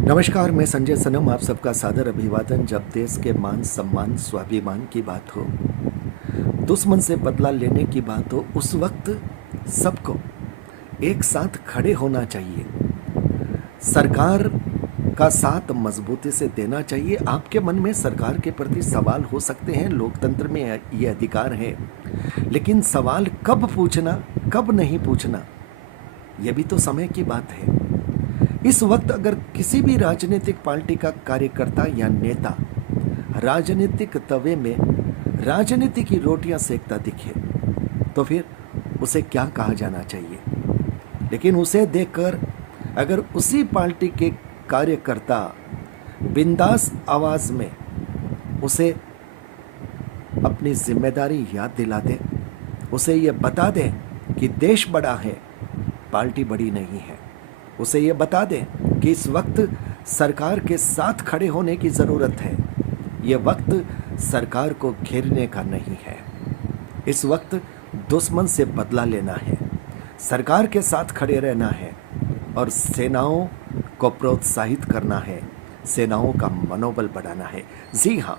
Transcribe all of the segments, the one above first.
नमस्कार, मैं संजय सनम आप सबका सादर अभिवादन। जब देश के मान सम्मान स्वाभिमान की बात हो, दुश्मन से बदला लेने की बात हो, उस वक्त सबको एक साथ खड़े होना चाहिए। सरकार का साथ मजबूती से देना चाहिए। आपके मन में सरकार के प्रति सवाल हो सकते हैं, लोकतंत्र में ये अधिकार है, लेकिन सवाल कब पूछना कब नहीं पूछना, यह भी तो समय की बात है। इस वक्त अगर किसी भी राजनीतिक पार्टी का कार्यकर्ता या नेता राजनीतिक तवे में राजनीति की रोटियां सेकता दिखे तो फिर उसे क्या कहा जाना चाहिए। लेकिन उसे देखकर अगर उसी पार्टी के कार्यकर्ता बिंदास आवाज में उसे अपनी जिम्मेदारी याद दिला दे, उसे ये बता दे कि देश बड़ा है, पार्टी बड़ी नहीं है, उसे ये बता दें कि इस वक्त सरकार के साथ खड़े होने की ज़रूरत है। ये वक्त सरकार को घेरने का नहीं है। इस वक्त दुश्मन से बदला लेना है, सरकार के साथ खड़े रहना है और सेनाओं को प्रोत्साहित करना है, सेनाओं का मनोबल बढ़ाना है। जी हाँ,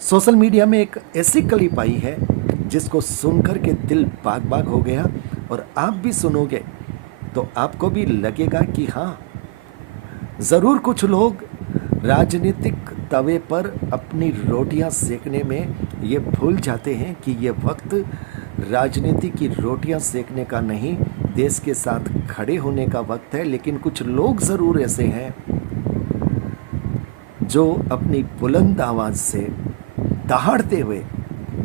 सोशल मीडिया में एक ऐसी क्लिप आई है जिसको सुनकर के दिल बाग बाग हो गया, और आप भी सुनोगे तो आपको भी लगेगा कि हाँ, ज़रूर कुछ लोग राजनीतिक तवे पर अपनी रोटियां सेकने में ये भूल जाते हैं कि ये वक्त राजनीति की रोटियां सेकने का नहीं, देश के साथ खड़े होने का वक्त है। लेकिन कुछ लोग ज़रूर ऐसे हैं जो अपनी बुलंद आवाज़ से दहाड़ते हुए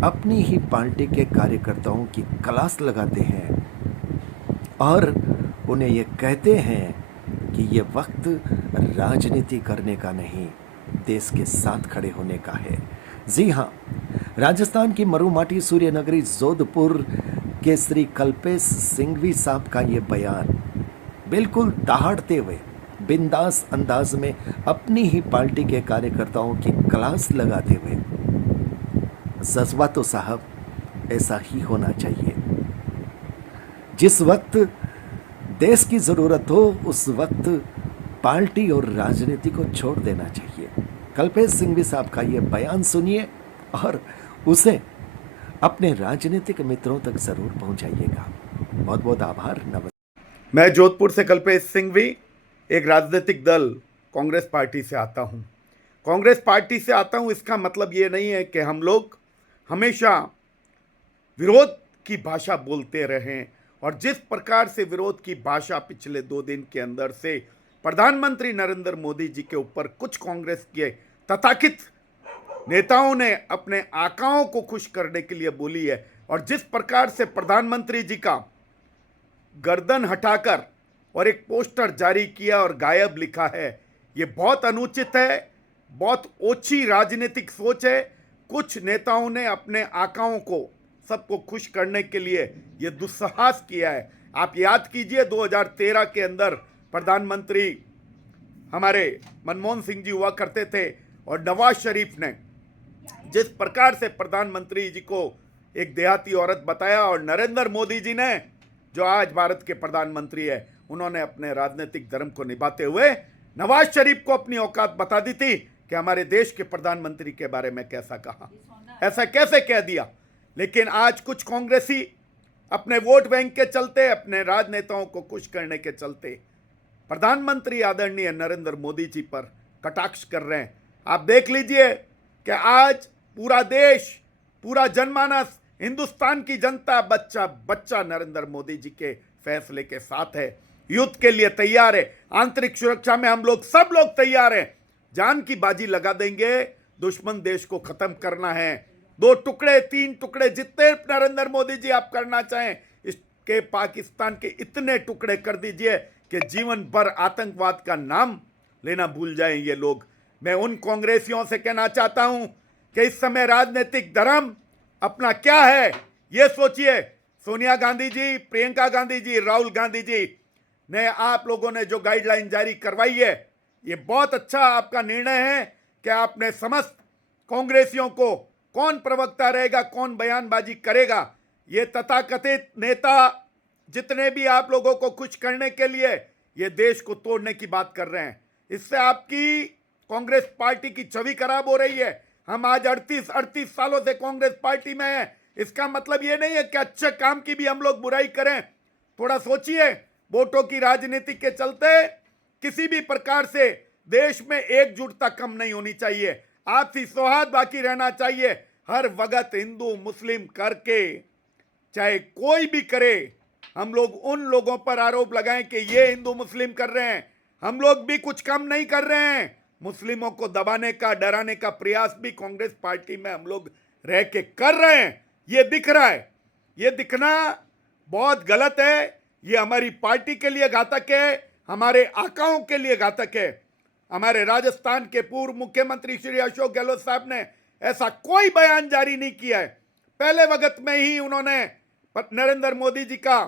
अपनी ही पार्टी के कार्यकर्ताओं की क्लास लगाते हैं और उन्हें ये कहते हैं कि ये वक्त राजनीति करने का नहीं, देश के साथ खड़े होने का है। जी हाँ, राजस्थान की मरुमाटी सूर्य नगरी जोधपुर के श्री कल्पेश सिंघवी साहब का ये बयान बिल्कुल दहाड़ते हुए बिंदास अंदाज में अपनी ही पार्टी के कार्यकर्ताओं की क्लास लगाते हुए, जज्बा तो साहब ऐसा ही होना चाहिए। जिस वक्त देश की ज़रूरत हो उस वक्त पार्टी और राजनीति को छोड़ देना चाहिए। कल्पेश सिंघवी साहब का ये बयान सुनिए और उसे अपने राजनीतिक मित्रों तक ज़रूर पहुंचाइएगा। बहुत बहुत आभार। नमस्कार। मैं जोधपुर से कल्पेश सिंघवी, एक राजनीतिक दल कांग्रेस पार्टी से आता हूं। कांग्रेस पार्टी से आता हूं इसका मतलब ये नहीं है कि हम लोग हमेशा विरोध की भाषा बोलते रहें, और जिस प्रकार से विरोध की भाषा पिछले 2 दिन के अंदर से प्रधानमंत्री नरेंद्र मोदी जी के ऊपर कुछ कांग्रेस के तथाकथित नेताओं ने अपने आकाओं को खुश करने के लिए बोली है, और जिस प्रकार से प्रधानमंत्री जी का गर्दन हटाकर और एक पोस्टर जारी किया और गायब लिखा है, ये बहुत अनुचित है, बहुत ओछी राजनीतिक सोच है। कुछ नेताओं ने अपने आकाओं को सबको खुश करने के लिए ये दुस्साहस किया है। आप याद कीजिए 2013 के अंदर प्रधानमंत्री हमारे मनमोहन सिंह जी हुआ करते थे, और नवाज शरीफ ने जिस प्रकार से प्रधानमंत्री जी को एक देहाती औरत बताया, और नरेंद्र मोदी जी ने जो आज भारत के प्रधानमंत्री है, उन्होंने अपने राजनीतिक धर्म को निभाते हुए नवाज शरीफ को अपनी औकात बता दी थी कि हमारे देश के प्रधानमंत्री के बारे में कैसा कहा, ऐसा कैसे कह दिया। लेकिन आज कुछ कांग्रेसी अपने वोट बैंक के चलते, अपने राजनेताओं को खुश करने के चलते प्रधानमंत्री आदरणीय नरेंद्र मोदी जी पर कटाक्ष कर रहे हैं। आप देख लीजिए कि आज पूरा देश, पूरा जनमानस, हिंदुस्तान की जनता बच्चा बच्चा नरेंद्र मोदी जी के फैसले के साथ है, युद्ध के लिए तैयार है। आंतरिक सुरक्षा में हम लोग सब लोग तैयार हैं, जान की बाजी लगा देंगे। दुश्मन देश को खत्म करना है, 2 टुकड़े 3 टुकड़े जितने नरेंद्र मोदी जी आप करना चाहें, इसके पाकिस्तान के इतने टुकड़े कर दीजिए कि जीवन भर आतंकवाद का नाम लेना भूल जाएं ये लोग। मैं उन कांग्रेसियों से कहना चाहता हूं कि इस समय राजनीतिक धर्म अपना क्या है ये सोचिए। सोनिया गांधी जी, प्रियंका गांधी जी, राहुल गांधी जी ने आप लोगों ने जो गाइडलाइन जारी करवाई है, ये बहुत अच्छा आपका निर्णय है कि आपने समस्त कांग्रेसियों को, कौन प्रवक्ता रहेगा, कौन बयानबाजी करेगा, ये तथाकथित नेता जितने भी आप लोगों को खुश करने के लिए ये देश को तोड़ने की बात कर रहे हैं, इससे आपकी कांग्रेस पार्टी की छवि खराब हो रही है। हम आज 38 सालों से कांग्रेस पार्टी में हैं। इसका मतलब ये नहीं है कि अच्छे काम की भी हम लोग बुराई करें। थोड़ा सोचिए, वोटों की राजनीति के चलते किसी भी प्रकार से देश में एकजुटता कम नहीं होनी चाहिए, आपसी सौहार्द बाकी रहना चाहिए। हर वक्त हिंदू मुस्लिम करके, चाहे कोई भी करे, हम लोग उन लोगों पर आरोप लगाएं कि ये हिंदू मुस्लिम कर रहे हैं, हम लोग भी कुछ कम नहीं कर रहे हैं। मुस्लिमों को दबाने का, डराने का प्रयास भी कांग्रेस पार्टी में हम लोग रह के कर रहे हैं। ये दिख रहा है। ये दिखना बहुत गलत है। ये हमारी पार्टी के लिए घातक है, हमारे आकाओं के लिए घातक है। हमारे राजस्थान के पूर्व मुख्यमंत्री श्री अशोक गहलोत साहब ने ऐसा कोई बयान जारी नहीं किया है। पहले वक्त में ही उन्होंने नरेंद्र मोदी जी का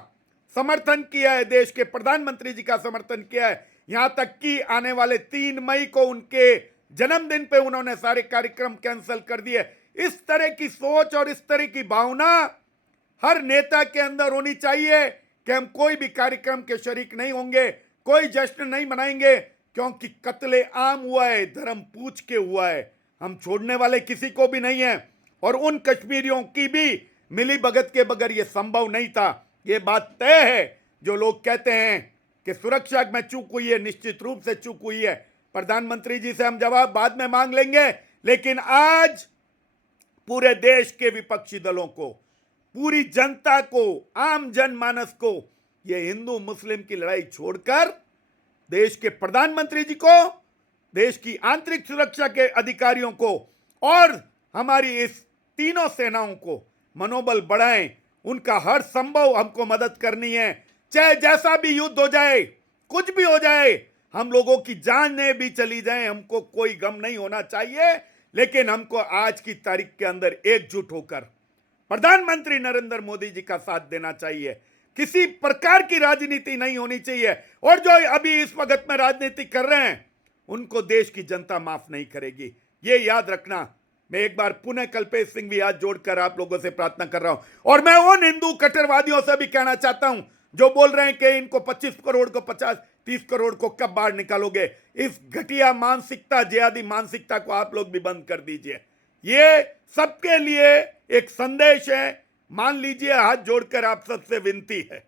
समर्थन किया है, देश के प्रधानमंत्री जी का समर्थन किया है। यहां तक कि आने वाले 3 मई को उनके जन्मदिन पे उन्होंने सारे कार्यक्रम कैंसिल कर दिए। इस तरह की सोच और इस तरह की भावना हर नेता के अंदर होनी चाहिए कि हम कोई भी कार्यक्रम के शरीक नहीं होंगे, कोई जश्न नहीं मनाएंगे, क्योंकि कत्ले आम हुआ है, धर्म पूछ के हुआ है। हम छोड़ने वाले किसी को भी नहीं है। और उन कश्मीरियों की भी मिली भगत के बगैर यह संभव नहीं था। यह बात तय है। जो लोग कहते हैं कि सुरक्षा में चूक हुई है, निश्चित रूप से चूक हुई है। प्रधानमंत्री जी से हम जवाब बाद में मांग लेंगे, लेकिन आज पूरे देश के विपक्षी दलों को, पूरी जनता को, आम जनमानस को ये हिंदू मुस्लिम की लड़ाई छोड़कर देश के प्रधानमंत्री जी को, देश की आंतरिक सुरक्षा के अधिकारियों को और हमारी इस तीनों सेनाओं को मनोबल बढ़ाएं। उनका हर संभव हमको मदद करनी है, चाहे जैसा भी युद्ध हो जाए, कुछ भी हो जाए, हम लोगों की जानें भी चली जाएं, हमको कोई गम नहीं होना चाहिए। लेकिन हमको आज की तारीख के अंदर एकजुट होकर प्रधानमंत्री नरेंद्र मोदी जी का साथ देना चाहिए। किसी प्रकार की राजनीति नहीं होनी चाहिए। और जो अभी इस वक्त में राजनीति कर रहे हैं, उनको देश की जनता माफ नहीं करेगी, ये याद रखना। मैं एक बार पुनः कल्पेश सिंह भी हाथ जोड़कर आप लोगों से प्रार्थना कर रहा हूं। और मैं उन हिंदू कट्टरवादियों से भी कहना चाहता हूं जो बोल रहे हैं कि इनको 25 करोड़ को 50-30 करोड़ को कब बाहर निकालोगे। इस घटिया मानसिकता, जिहादी मानसिकता को आप लोग भी बंद कर दीजिए। ये सबके लिए एक संदेश है। मान लीजिए, हाथ जोड़कर आप सबसे विनती है।